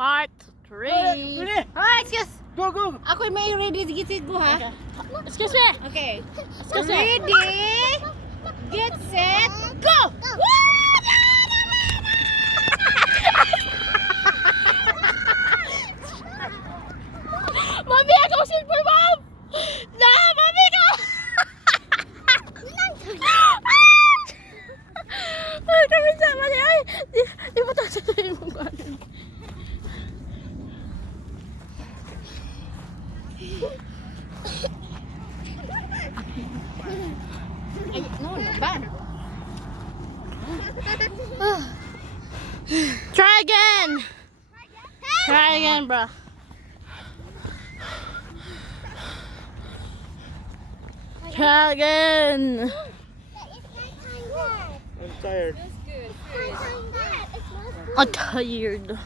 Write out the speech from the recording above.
Part 3. Ready? Ah, excuse. Go, go. Ako may ready get go ha. Excuse me. Okay. Excuse me. Ready, get set, go. Mami, ako silver mom. Na, mami ko. Ay, kami sama niya. Ay, di mo tasasayin mo ko. Ay, no, bad. Try again. Try again, bro. Try again. I'm tired. I'm tired.